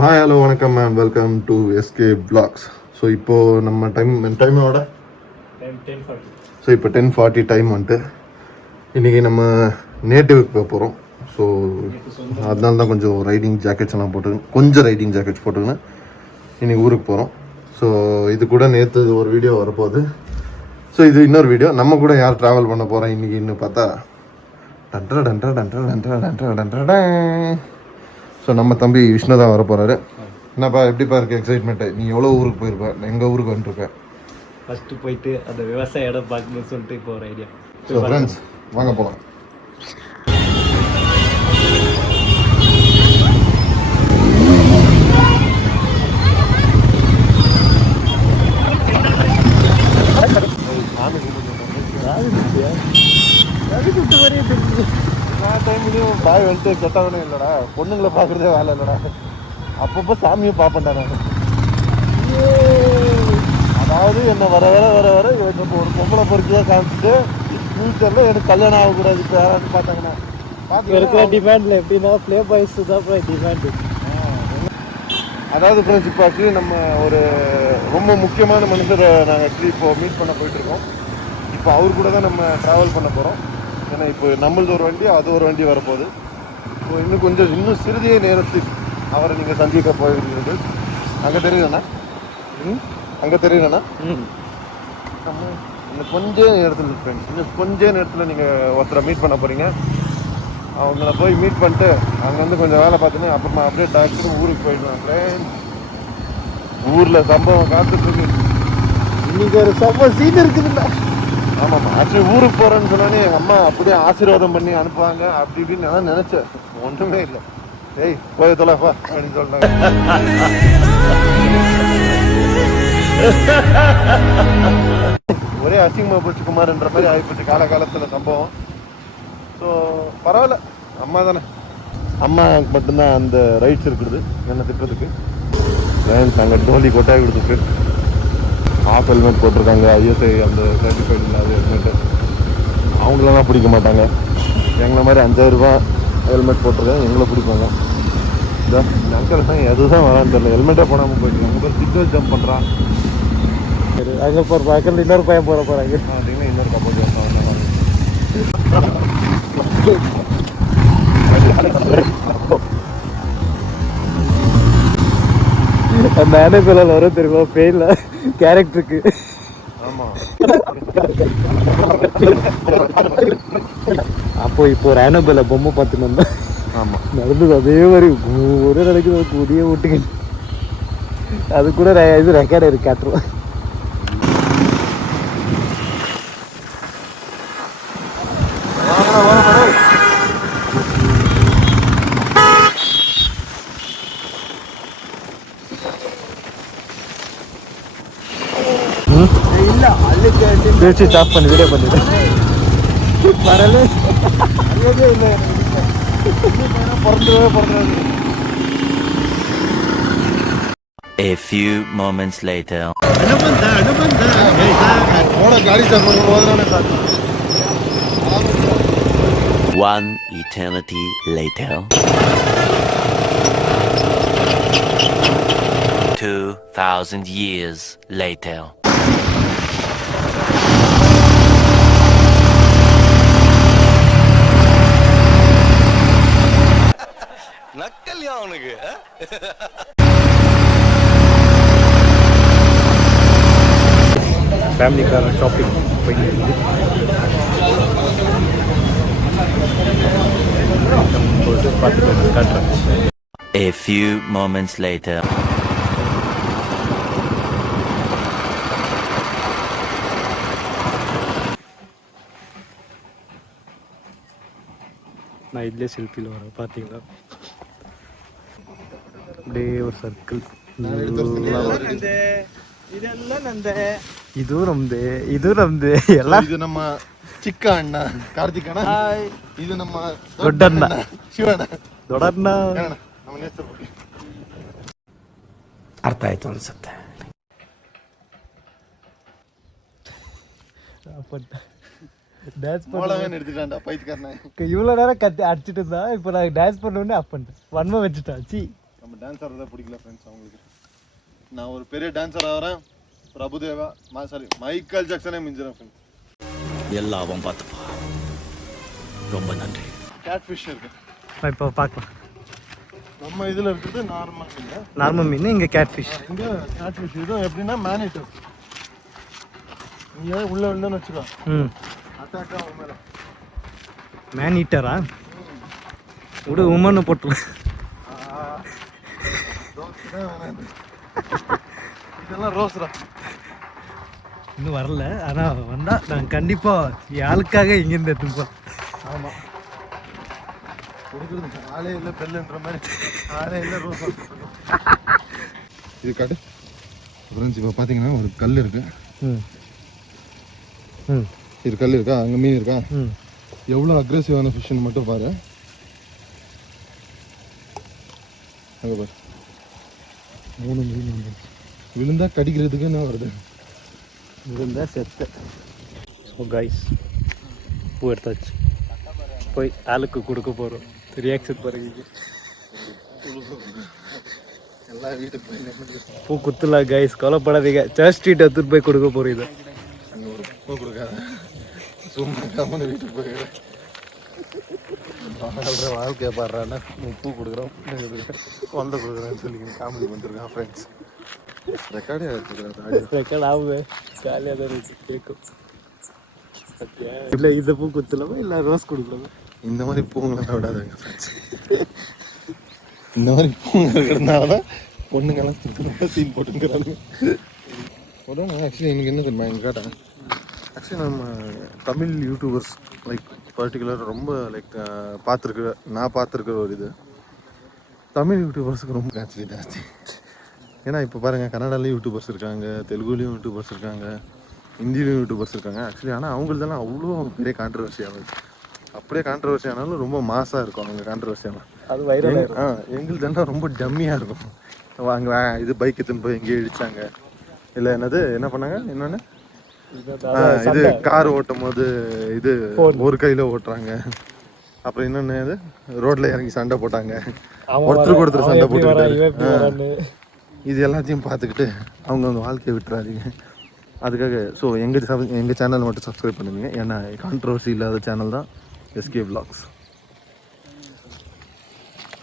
Hi hello வணக்கம் ma'am, welcome to SK blocks. So இப்போது நம்ம டைமோட ஸோ இப்போ 10:40 டைம் வந்துட்டு இன்றைக்கி நம்ம நேட்டிவ்க்கு போக போகிறோம். ஸோ அதனால தான் கொஞ்சம் ரைடிங் ஜாக்கெட்ஸ் எல்லாம் ரைடிங் ஜாக்கெட்ஸ் போட்டுக்கின்னு இன்றைக்கி ஊருக்கு போகிறோம். ஸோ இது கூட நேற்று ஒரு வீடியோ வரப்போகுது. ஸோ இது இன்னொரு வீடியோ. நம்ம கூட யார் ட்ராவல் பண்ண போகிறோம் இன்றைக்கி இன்னும் பார்த்தா ஸோ நம்ம தம்பி விஷ்ணு தான் வர போகிறாரு. என்னப்பா எப்படிப்பா இருக்குது எக்ஸைட்மெண்ட்டு? நீ எவ்வளோ ஊருக்கு போயிருப்ப? எங்கள் ஊருக்கு வந்துருப்பேன். ஃபஸ்ட்டு போயிட்டு அந்த விவசாய இடம் பார்க்கணும்னு சொல்லிட்டு இப்போ ஒரு ஐடியா. ஸோ ஃப்ரெண்ட்ஸ் வாங்க போகலாம். பாய் வந்துட்டு கெட்டவனே இல்லைடா, பொண்ணுங்களை பார்க்குறதே வேலை இல்லைடா. அப்பப்போ சாமியை பார்ப்பேன்டா நான். அதாவது என்னை வர எனக்கு ஒரு பொம்பளை பொறுக்கியாக காமிச்சிட்டு ஃபியூச்சரில் எனக்கு கல்யாணம் ஆகக்கூடாது. இப்போ யாராவது பார்த்தாங்கன்னா இருக்கிற டிமாண்டில் எப்படின்னா ப்ளே பாய்ஸ் தான் டிமாண்டு. அதாவது ஃப்ரெண்ட்ஸ் இப்போ ஆக்சுவலி நம்ம ஒரு ரொம்ப முக்கியமான மனுஷரை நாங்கள் ஆக்சுவலி இப்போது மீட் பண்ண போயிட்டுருக்கோம். இப்போ அவர் கூட தான் நம்ம ட்ராவல் பண்ண போகிறோம். ஏன்னா இப்போ நம்மளது ஒரு வண்டி, அது ஒரு வண்டி வரப்போகுது. ஸோ இன்னும் சிறிதே நேரத்தில் அவரை நீங்கள் சந்திக்க போயிருக்கிறது. அங்கே தெரியுதுண்ணா, நம்ம இன்னும் கொஞ்சம் நேரத்தில் ஃப்ரெண்ட்ஸ், கொஞ்சம் நேரத்தில் நீங்கள் ஒருத்தரை மீட் பண்ண போகிறீங்க. அவங்கள போய் மீட் பண்ணிட்டு அங்கே வந்து கொஞ்சம் வேலை பார்த்தீங்கன்னா அப்புறமா அப்படியே டாக்டர் ஊருக்கு போயிடுவாங்க ஃப்ரெண்ட்ஸ். ஊரில் சம்பவம் காத்துட்ருக்கு. இன்னைக்கு ஒரு சம்பவம் சீன் இருக்குதுல்ல. ஆமாம்மா, ஆக்சுவலி ஊருக்கு போகிறேன்னு சொன்னானே எங்கள் அம்மா அப்படியே ஆசீர்வாதம் பண்ணி அனுப்புவாங்க அப்படி இப்படின்னு நான் நினச்சேன். ஒன்றுமே இல்லை. ஏய் போய் தொலைப்பா அப்படின்னு சொல்லிட்டாங்க. ஒரே அசிங்கமாக போச்சு குமார்ன்ற மாதிரி ஆகிப்போச்சு காலகாலத்தில் சம்பவம். ஸோ பரவாயில்ல, அம்மா தானே, அம்மாவுக்கு மட்டும்தான் அந்த ரைட்ஸ் இருக்குது என்ன திட்டத்துக்கு. அங்கே டோலி கொட்டாய் கொடுத்துருக்கு. ஆஃப் ஹெல்மெட் போட்டிருக்காங்க, ஐஎஸ்ஐ அந்த சர்டிஃபைடு இல்லாத ஹெல்மெட்டு. அவங்களெல்லாம் பிடிக்க மாட்டாங்க. எங்களை மாதிரி 5000 ரூபா ஹெல்மெட் போட்டிருக்காங்க, எங்களை பிடிப்பாங்க. இந்த அங்கிள் தான் எதுதான் வரான்னு தெரியல, ஹெல்மெட்டே போடாமல் போயிட்டு அவங்க பேர் சிக்னல் ஜம்ப் பண்ணுறான். சரி அங்கே போகிற பக்கத்தில் இன்னொரு பையன் போகிறாங்க அப்படின்னா இன்னொரு கப்பல் அந்த அனுப்பில் வரும் தெரியுமா பெயின்ல கேரக்டருக்கு. ஆமாம், அப்போ இப்போ ஒரு ஆனபெல்ல பொம்மை பார்த்துன்னு வந்தேன். ஆமாம், நடந்தது அதே மாதிரி ஒரே நடக்குது. புதிய ஓட்டுங்க அது கூட இது ரெக்கார்டு இருக்கு காட்டுருவோம். ஆஃப் பண்ணி வீடியோ பண்ணிடு வரல. அறியவே இல்லை பிறந்து. A few moments later. One eternity later. 2000 years later. நக்கல்யா அவனுக்கு. ஃபேமிலிக்கான ஷாப்பிங் போயிட்டு பார்த்துட்டு காட்டுறேன். A few moments later. நான் இதுலேயே செல்ஃபியில் வரேன் பார்த்தீங்களா. அப்படியே ஒரு சர்க்கிள். இது நம்து எல்லாம். இது நம்ம ಚಿಕ್ಕ ಅಣ್ಣ ಕಾರ್ತಿಕ್ ಅಣ್ಣ, ಇದು ನಮ್ಮ ದೊಡ್ಡಣ್ಣ ಶಿವಣ್ಣ, ದೊಡ್ಡಣ್ಣ. ನಮ್ಮ ಹೆಸರು ಅರ್ಥ ಆಯ್ತು ಅನ್ಸುತ್ತೆ. டான்ஸ் பண்ணவே எடுத்துட்டான்டா பைத்தியக்காரனே. இவ்வளோ நேரம் கத்தி அடிச்சிட்டு இருந்தா இப்போ நான் டான்ஸ் பண்ணோடனே ஆஃப் பண்ணிட்டேன். வன்மை வச்சுட்டா. சி நம்ம டான்ஸ் ஆடுறதா பிடிக்கல ஃப்ரெண்ட்ஸ் அவங்களுக்கு. நான் ஒரு பெரிய டான்ஸர் ஆகிறேன், பிரபுதேவா சாரி மைக்கேல் ஜாக்சனே மிஞ்சுறேன் ஃப்ரெண்ட்ஸ். எல்லாம் அவன் பார்த்துப்பா. ரொம்ப நன்றி. கேட் ஃபிஷ் இருக்கு இப்போ பார்க்கலாம். நம்ம இதில் இருக்குது நார்மல் மீன். நார்மல் மீன், இங்கே கேட் ஃபிஷ். இங்கே கேட் ஃபிஷ். இதுவும் எப்படின்னா மேனிட்டர். நீங்கள் உள்ளே உள்ளன்னு வச்சுக்கோ, அட்டாக் ஆகும் மேலே. மேன் ஈட்டரா? விடு, உமன்னு போட்டுருவேன். இதெல்லாம் ரோஸ்ரா இன்னும் வரல, ஆனால் வந்தால் நான் கண்டிப்பாக ஆளுக்காக இங்கேருந்து எடுத்துப்போம். ஆமாம், கொடுக்குறது ஆளே இல்லை பெல்லுன்ற மாதிரி. ஆளே இல்லை ரோஸ். இது காட்டு ஃப்ரெண்ட்ஸ். இப்போ பார்த்தீங்கன்னா ஒரு கல் இருக்கு. இது கல் இருக்கா, அங்கே மீன் இருக்கா. எவ்வளோ அக்ரெசிவான ஃபிஷ்ஷுன்னு மட்டும் பாரு. அங்கே பாரு, 3 மீன் விழுந்தா கடிக்கிறதுக்கு என்ன வருது. விழுந்தா செத்த. ஸோ கைஸ், பூ எடுத்தாச்சு, போய் ஆளுக்கு கொடுக்க போகிறோம். ரியாக்ஷன் பாருங்க. எல்லாம் வீட்டுக்கு போய் பூ குத்துலாம் கைஸ், கொலைப்படாதீங்க. சர்ச் ஸ்ட்ரீட் எடுத்துட்டு போய் கொடுக்க போகிறோம். இதை அங்கே ஒரு பூ கொடுக்காத, சும்மா கம்மனு வீட்டுக்கு போயிடுறேன். வாழ்க்கையை பாடுறான்னா பூ கொடுக்குறோம், வந்த கொடுக்குறேன்னு சொல்லி காமெடி பண்ணிருக்கான் ஃப்ரெண்ட்ஸ். ரெக்கார்டே எடுத்துக்கிறேன். ரெக்கார்ட் ஆகுது, ஜாலியாக தான் இருந்துச்சு கேட்கும். இல்லை இந்த பூ குத்தலாமா இல்லை ரோஸ் கொடுக்கலாமா? இந்த மாதிரி பூங்கெல்லாம் விடாதுங்க ஃப்ரெண்ட்ஸ். இந்த மாதிரி பூங்க இருக்கிறதுனால தான் பொண்ணுங்கெல்லாம் சீன் போட்டுங்கிறாங்க. உடனே ஆக்சுவலி எனக்கு என்ன தெரியுமா எங்கள் கேட்டேன். ஆக்சுவலி நம்ம தமிழ் யூடியூபர்ஸ் லைக் பர்டிகுலர் ரொம்ப லைக் நான் பார்த்துருக்கிற ஒரு இது தமிழ் யூடியூபர்ஸுக்கு ரொம்ப ஆக்சுவலி ஜாஸ்தி. ஏன்னா இப்போ பாருங்கள், கன்னடாலேயும் யூடியூபர்ஸ் இருக்காங்க, தெலுங்குலேயும் யூடியூபர்ஸ் இருக்காங்க, ஹிந்திலையும் யூடியூபர்ஸ் இருக்காங்க ஆக்சுவலி. ஆனால் அவங்களதெல்லாம் அவ்வளோ பெரிய கான்ட்ரவர்சி ஆகுது. அப்படியே கான்ட்ரவர்சி ஆனாலும் ரொம்ப மாசாக இருக்கும் அவங்க கான்ட்ரவர்சி. ஆனால் அது வைரல். எங்களுதெல்லாம் ரொம்ப டம்மியாக இருக்கும். அங்கே இது பைக் எடுத்துன்னு போய் எங்கேயோ இடித்தாங்க, இல்லை என்ன பண்ணாங்க, என்னென்னு இது கார் ஓட்டும் போது இது ஒரு கையில் ஓட்டுறாங்க. அப்புறம் இன்னொன்று இது ரோட்டில் இறங்கி சண்டை போட்டாங்க, ஒருத்தருக்கு சண்டை போட்டுக்கிட்டாரு. இது எல்லாத்தையும் பார்த்துக்கிட்டு அவங்க அந்த வாழ்க்கையை விட்டுறாதீங்க. அதுக்காக ஸோ எங்கள் சேனல் மட்டும் சப்ஸ்கிரைப் பண்ணுவீங்க. ஏன்னா கான்ட்ரவர்சி இல்லாத சேனல் தான் எஸ்கே விலாக்ஸ்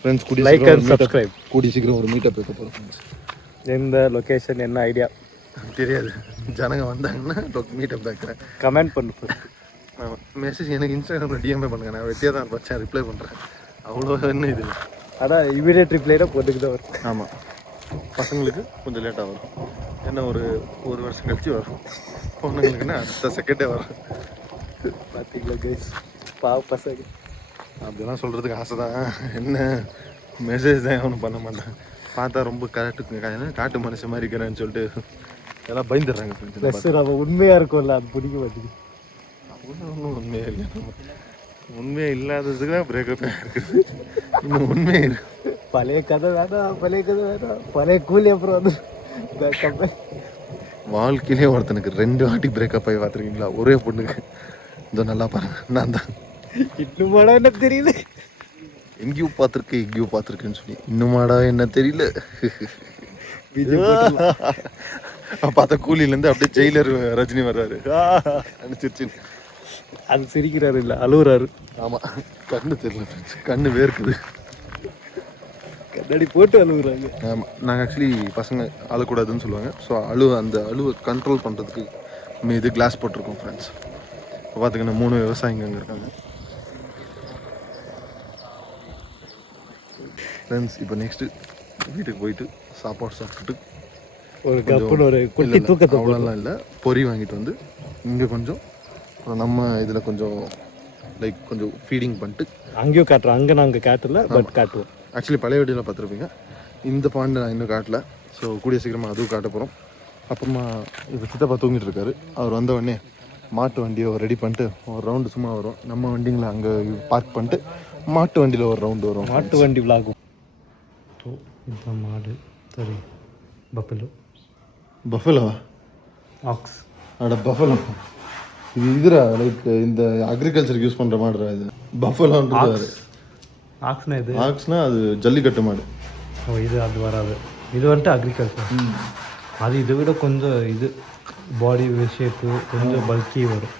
ஃப்ரெண்ட்ஸ். கூடி சீக்கிரம் ஒரு மீட்டப் வைக்க போகிறோம் ஃப்ரெண்ட்ஸ். எந்த லொக்கேஷன், என்ன ஐடியா தெரியாது. ஜனங்க வந்தாங்கன்னா மீட்டப் வைக்கிறேன். கமெண்ட் பண்ணு. மெசேஜ் எனக்கு இன்ஸ்டாகிராமில் டிஎம்ஏ பண்ணுங்க, நான் வெட்டியாக தான் வச்சேன், ரிப்ளை பண்ணுறேன். அவ்வளோ என்ன இது. அதான் இமீடியட் ரிப்ளைனா போட்டுக்கு தான் வரும். ஆமாம், பசங்களுக்கு கொஞ்சம் லேட்டாக வரும். என்ன ஒரு வருஷம் கழிச்சு வரும். பொண்ணுங்களுக்குன்னா அடுத்த செகண்டே வரும். பார்த்தீங்களா கைஸ், பாவ பசங்க. அப்படிலாம் சொல்கிறதுக்கு ஆசை தான். என்ன மெசேஜ் தான் ஒன்றும் பண்ண மாட்டேன். பார்த்தா ரொம்ப காட்டு மனுஷன் மாதிரி இருக்கிறேன்னு சொல்லிட்டு எல்லாம் பயந்துடுறாங்க. ப்ளஸ் நம்ம உண்மையாக இருக்கும்ல, அது பிடிக்க மாட்டேங்குது. ஒன்றும் உண்மையே இல்லை. உண்மையே இல்லாததுக்கு தான் பிரேக்கப் இருக்குது. இன்னும் உண்மையே இல்லை. பழைய கதை வேணாம், பழைய கூலி. அப்புறம் வந்து வாழ்க்கையிலே ஒருத்தனுக்கு 2 வாட்டி பிரேக்கப் ஆகி பார்த்துருக்கீங்களா? ஒரே பொண்ணுக்கு. இந்த நல்லா பாருங்க, நான் தான். இன்னுமாடா என்ன தெரியல, எங்கேயோ பார்த்துருக்கேன்னு சொல்லி இன்னுமாடா என்ன தெரியல. பார்த்தா கூலியிலேருந்து அப்படியே ஜெயிலர் ரஜினி வர்றாரு. அனுச்சிருச்சு. அது சிரிக்கிறாரு இல்லை அழுகுறாரு. ஆமாம், கண்ணு தெரியல, கண்ணு வேர்க்குது. கண்ணாடி போட்டு அழுகுறாங்க. ஆமாம், நாங்கள் ஆக்சுவலி பசங்க அழக்கூடாதுன்னு சொல்லுவாங்க. ஸோ அந்த அழுவை கண்ட்ரோல் பண்ணுறதுக்கு இது கிளாஸ் போட்டிருக்கோம் ஃப்ரெண்ட்ஸ். இப்போ பார்த்துக்கின்னா 3 விவசாயிங்க அங்கே இருக்காங்க ஃப்ரெண்ட்ஸ். இப்போ நெக்ஸ்ட்டு வீட்டுக்கு போயிட்டு சாப்பாடு சாப்பிட்டுட்டு ஒரு கப்புன்னு ஒரு குட்டி தூக்கத்தை அவ்வளோலாம் இல்லை, பொரி வாங்கிட்டு வந்து இங்கே கொஞ்சம் நம்ம இதில் கொஞ்சம் லைக் கொஞ்சம் ஃபீடிங் பண்ணிட்டு அங்கேயும் காட்டுறோம். அங்கே நாங்கள் காட்டல, பட் காட்டுவோம். ஆக்சுவலி பழைய வீடியோவில் பார்த்துருப்பீங்க. இந்த பாண்டு நான் இன்னும் காட்டல. ஸோ கூடிய சீக்கிரமாக அதுவும் காட்ட போகிறோம். அப்புறமா இப்போ சித்தப்பா தூங்கிட்டு இருக்காரு. அவர் வந்த உடனே மாட்டு வண்டியை ரெடி பண்ணிட்டு ஒரு ரவுண்டு சும்மா வரும். நம்ம வண்டிங்களை அங்கே பார்க் பண்ணிட்டு மாட்டு வண்டியில் ஒரு ரவுண்டு வரும். மாட்டு வண்டி விளாகும். இந்த மாடு சரி, பஃபலோவா? ஆக்ஸ். அட பஃபலோ, இது இதுரா லைக் இந்த அக்ரிகல்ச்சருக்கு யூஸ் பண்ணுற மாடுறா இது. பஃபலோன்றது ஆக்ஸ்னா இது? ஆக்ஸ்னா அது ஜல்லிக்கட்டு மாடு. ஓ இது அது வராது. இது வந்துட்டு அக்ரிகல்ச்சர். அது இதை விட கொஞ்சம் இது பாடி ஷேப்பு கொஞ்சம் பல்கி வரும்.